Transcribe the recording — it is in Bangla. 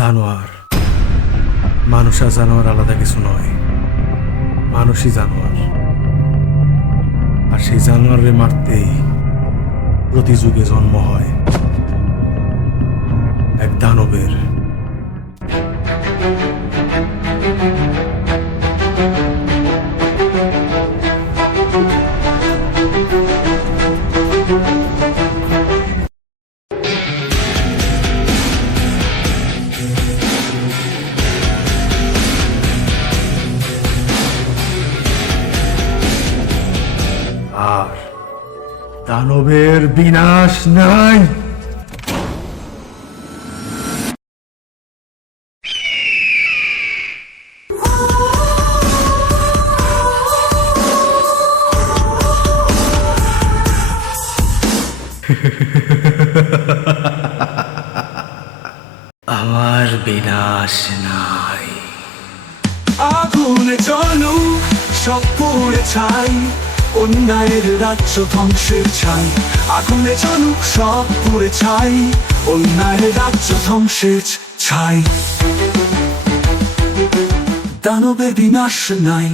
জানোয়ার, মানুষ আর জানোয়ার আলাদা কিছু নয়, মানুষই জানোয়ার। আর সেই জানোয়ারে মারতেই প্রতি যুগে জন্ম হয় এক দানবের। আর দানবের বিনাশ নাই। আমার বিনাশ নাই। আগুনে জ্বলুক সব পুড়ে ছাই, অন্যায়ের রাজ্য ধ্বংসের ছাই। আগুনে জ্বলুক সব পুড়ে ছাই, অন্যায়ের রাজ্য ধ্বংসের ছাই। দানবের বিনাশ নাই।